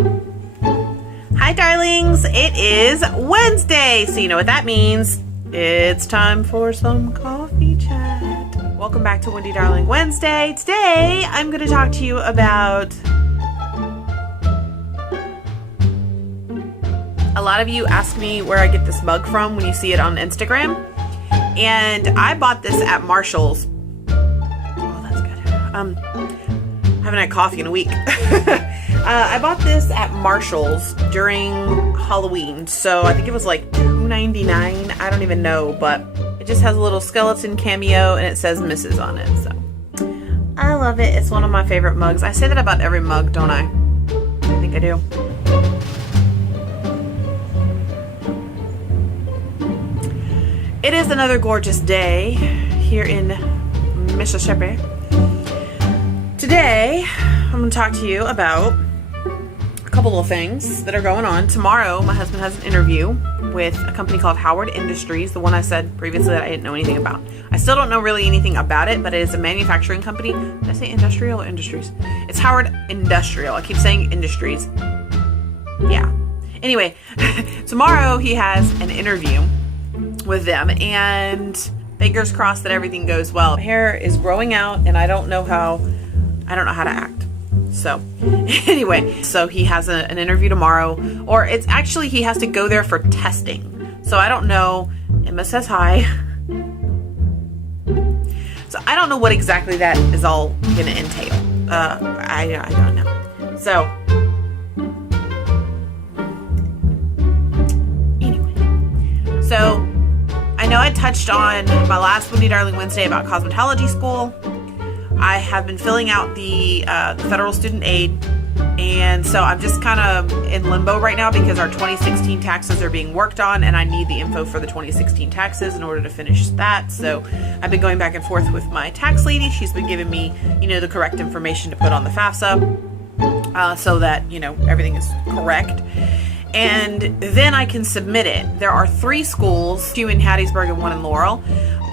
Hi darlings, it is Wednesday, so you know what that means. It's time for some coffee chat. Welcome back to Wendy Darling Wednesday. Today, I'm going to talk to you about... A lot of you ask me where I get this mug from when you see it on Instagram. And I bought this at Marshall's. Oh, that's good. Haven't had coffee in a week. I bought this at Marshall's during Halloween. So I think it was like $2.99. I don't even know, but it just has a little skeleton cameo and it says Mrs. on it. So I love it. It's one of my favorite mugs. I say that about every mug, don't I? I think I do. It is another gorgeous day here in Mississippi. Today, I'm going to talk to you about a couple of things that are going on. Tomorrow, my husband has an interview with a company called Howard Industries, the one I said previously that I didn't know anything about. I still don't know really anything about it, but it is a manufacturing company. Did I say industrial or industries? It's Howard Industrial. I keep saying industries. Yeah. Anyway, tomorrow he has an interview with them, and fingers crossed that everything goes well. My hair is growing out and I don't know how to act. So anyway, so he has an interview tomorrow, or it's actually he has to go there for testing. So I don't know. Emma says hi. So I don't know what exactly that is all gonna entail. I don't know. So anyway, so I know I touched on my last Wendy Darling Wednesday about cosmetology school. I have been filling out the federal student aid, and so I'm just kind of in limbo right now because our 2016 taxes are being worked on, and I need the info for the 2016 taxes in order to finish that. So I've been going back and forth with my tax lady. She's been giving me, the correct information to put on the FAFSA, so that, everything is correct. And then I can submit it. There are 3 schools, 2 in Hattiesburg and 1 in Laurel.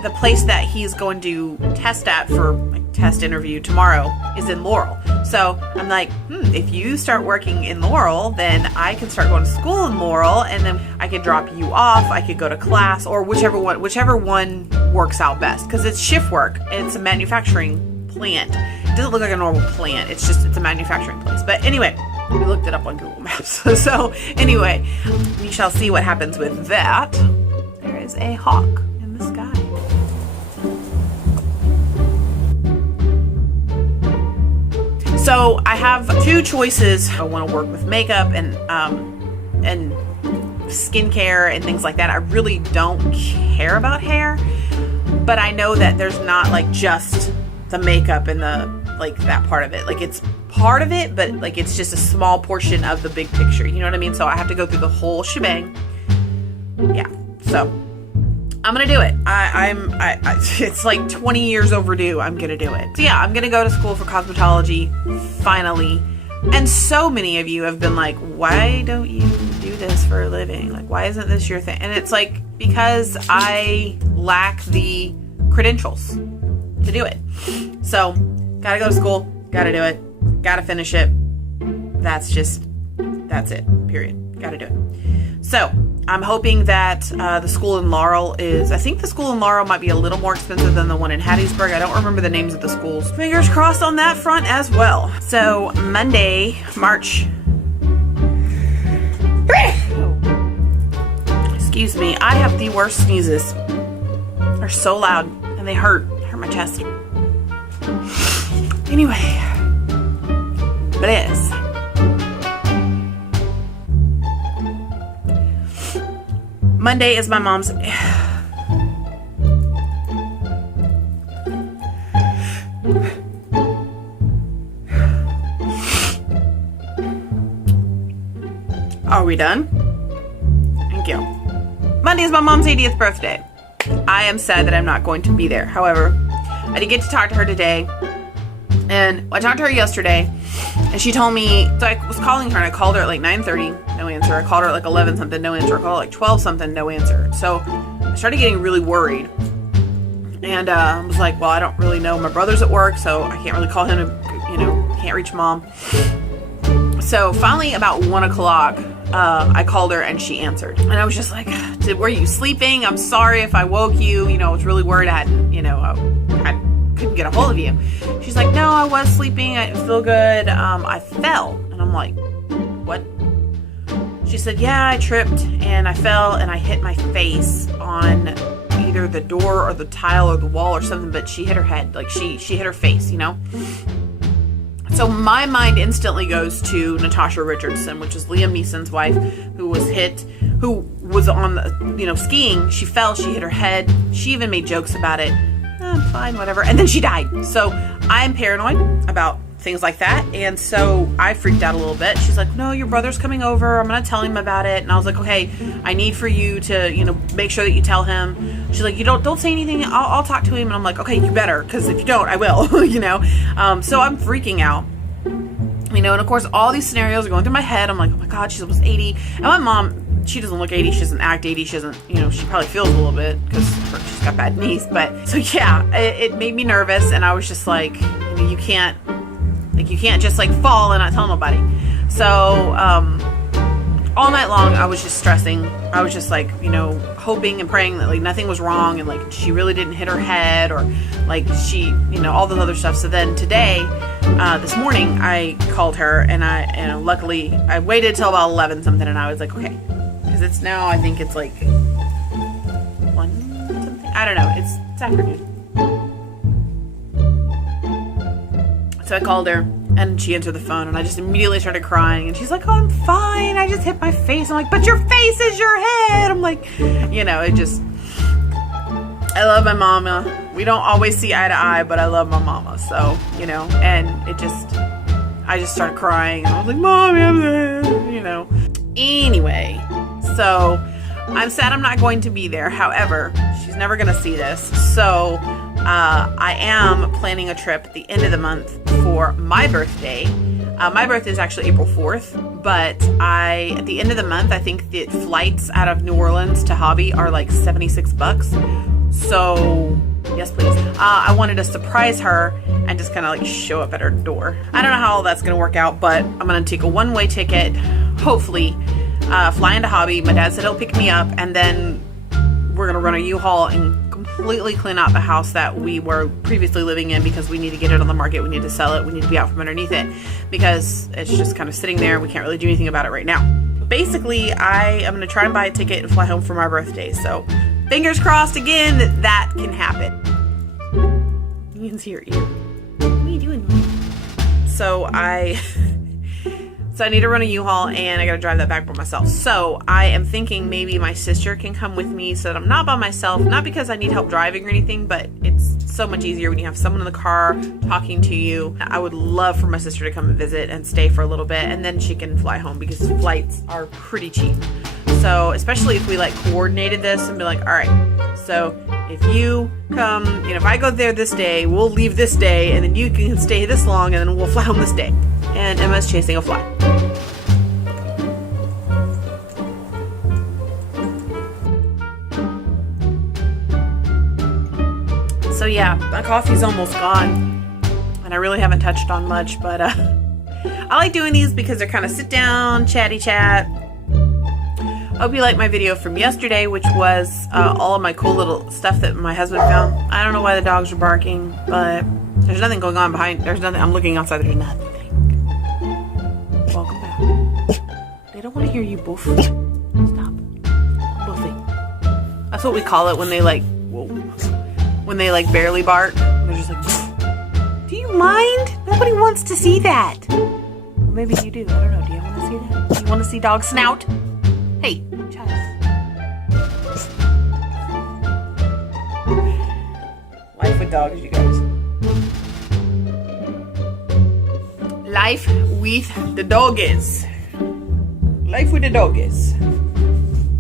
The place that he's going to test at for test interview tomorrow is in Laurel. So I'm like, if you start working in Laurel, then I can start going to school in Laurel, and then I could drop you off. I could go to class, or whichever one works out best, because it's shift work and it's a manufacturing plant. It doesn't look like a normal plant. It's a manufacturing place. But anyway, we looked it up on Google Maps. So anyway, we shall see what happens with that. There is a hawk in the sky. So I have 2 choices. I want to work with makeup and skincare and things like that. I really don't care about hair, but I know that there's not like just the makeup and the that part of it. Like it's part of it, but like it's just a small portion of the big picture. You know what I mean? So I have to go through the whole shebang. Yeah. So I'm gonna do it. It's like 20 years overdue. I'm gonna do it. So yeah, I'm gonna go to school for cosmetology finally. And so many of you have been like, why don't you do this for a living? Like, why isn't this your thing? And it's like, because I lack the credentials to do it. So gotta go to school, gotta do it, gotta finish it. That's it, period. Gotta do it. So I'm hoping that the school in Laurel I think the school in Laurel might be a little more expensive than the one in Hattiesburg. I don't remember the names of the schools. Fingers crossed on that front as well. So Monday, March. Excuse me, I have the worst sneezes. They're so loud and they hurt my chest. Anyway, but it is. Monday is my mom's. Are we done? Thank you. Monday is my mom's 80th birthday. I am sad that I'm not going to be there. However, I did get to talk to her today. And I talked to her yesterday, and she told me, so I was calling her, and I called her at like 9:30, no answer. I called her at like 11 something, no answer. I called her at like 12 something, no answer. So I started getting really worried. And I was like, well, I don't really know. My brother's at work, so I can't really call him to, can't reach mom. So finally about 1 o'clock, I called her and she answered. And I was just like, were you sleeping? I'm sorry if I woke you. You know, I was really worried I hadn't, you know, I couldn't get a hold of you. She's like, no, I was sleeping. I didn't feel good. I fell. And I'm like, what? She said, yeah, I tripped and I fell and I hit my face on either the door or the tile or the wall or something, but she hit her head. Like she hit her face, you know? So my mind instantly goes to Natasha Richardson, which is Liam Neeson's wife, who was on the, you know, skiing. She fell, she hit her head. She even made jokes about it. I'm fine, whatever. And then she died. So I'm paranoid about things like that. And so I freaked out a little bit. She's like, no, your brother's coming over. I'm going to tell him about it. And I was like, okay, I need for you to, you know, make sure that you tell him. She's like, you don't say anything. I'll talk to him. And I'm like, okay, you better, because if you don't, I will, you know? So I'm freaking out, you know, and of course all these scenarios are going through my head. I'm like, oh my God, she's almost 80. And my mom, she doesn't look 80. She doesn't act 80. She doesn't, you know, she probably feels a little bit because she's got bad knees. But so yeah, it made me nervous. And I was just like, you know, you can't just like fall and not tell nobody. So, all night long, I was just stressing. I was just like, you know, hoping and praying that like nothing was wrong and like she really didn't hit her head or like she, you know, all the other stuff. So then today, this morning, I called her and luckily I waited till about 11 something and I was like, okay, because it's now, I think it's like 1 something. I don't know. It's afternoon. So I called her and she answered the phone and I just immediately started crying and she's like, oh, I'm fine. I just hit my face. I'm like, but your face is your head. I'm like, you know, I love my mama. We don't always see eye to eye, but I love my mama. So, you know, and I just started crying and I was like, Mommy, I'm there, you know. Anyway, so I'm sad I'm not going to be there. However, she's never going to see this. So I am planning a trip at the end of the month for my birthday. My birthday is actually April 4th, but at the end of the month, I think the flights out of New Orleans to Hobby are like $76. So yes, please. I wanted to surprise her and just kind of like show up at her door. I don't know how all that's going to work out, but I'm going to take a one-way ticket, hopefully, fly into Hobby. My dad said he'll pick me up, and then we're going to run a U-Haul and completely clean out the house that we were previously living in because we need to get it on the market. We need to sell it. We need to be out from underneath it because it's just kind of sitting there. We can't really do anything about it right now. Basically, I am going to try and buy a ticket and fly home for my birthday. So fingers crossed again that can happen. You can see her ear. What are you doing? So I need to run a U-Haul and I gotta drive that back by myself. So I am thinking maybe my sister can come with me so that I'm not by myself, not because I need help driving or anything, but it's so much easier when you have someone in the car talking to you. I would love for my sister to come and visit and stay for a little bit and then she can fly home because flights are pretty cheap. So especially if we like coordinated this and be like, all right, so if you come, you know, if I go there this day, we'll leave this day and then you can stay this long and then we'll fly home this day. And Emma's chasing a fly. So yeah, my coffee's almost gone and I really haven't touched on much, but I like doing these because they're kind of sit down, chatty chat. I hope you liked my video from yesterday, which was all of my cool little stuff that my husband found. I don't know why the dogs are barking, but there's nothing going on behind. There's nothing. I'm looking outside. There's nothing. Welcome back. They don't want to hear you boof. Stop. Stop boofing. That's what we call it when they like, whoa, when they like barely bark. They're just like, do you mind? Nobody wants to see that. Well, maybe you do. I don't know. Do you want to see that? Do you want to see dog snout? Hey, Chaz. Life with dogs, you guys. Life with the doggies. Life with the doggies.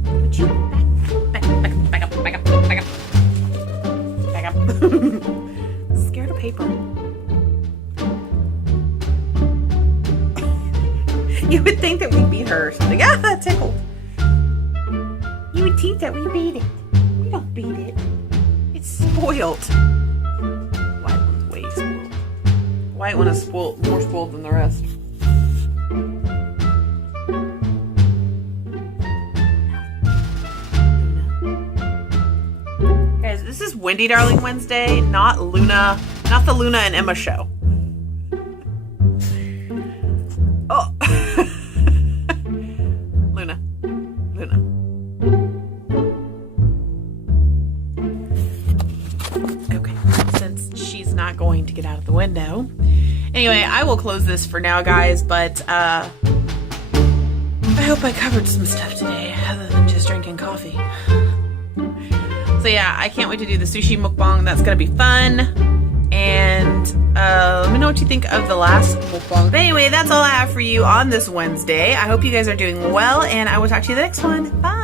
Put you back up. Scared of paper. You would think that we beat her or something. Ah, tickled. You would think that we beat it. We don't beat it. It's spoiled. White one's way spoiled. White one is spoiled, more spoiled than the rest. Guys, this is Wendy Darling Wednesday, not Luna, not the Luna and Emma show. Oh. Luna. Okay, since she's not going to get out of the window. Anyway, I will close this for now, guys, but I hope I covered some stuff today other than just drinking coffee. So yeah, I can't wait to do the sushi mukbang. That's gonna be fun. And let me know what you think of the last mukbang. But anyway, that's all I have for you on this Wednesday. I hope you guys are doing well, and I will talk to you the next one. Bye!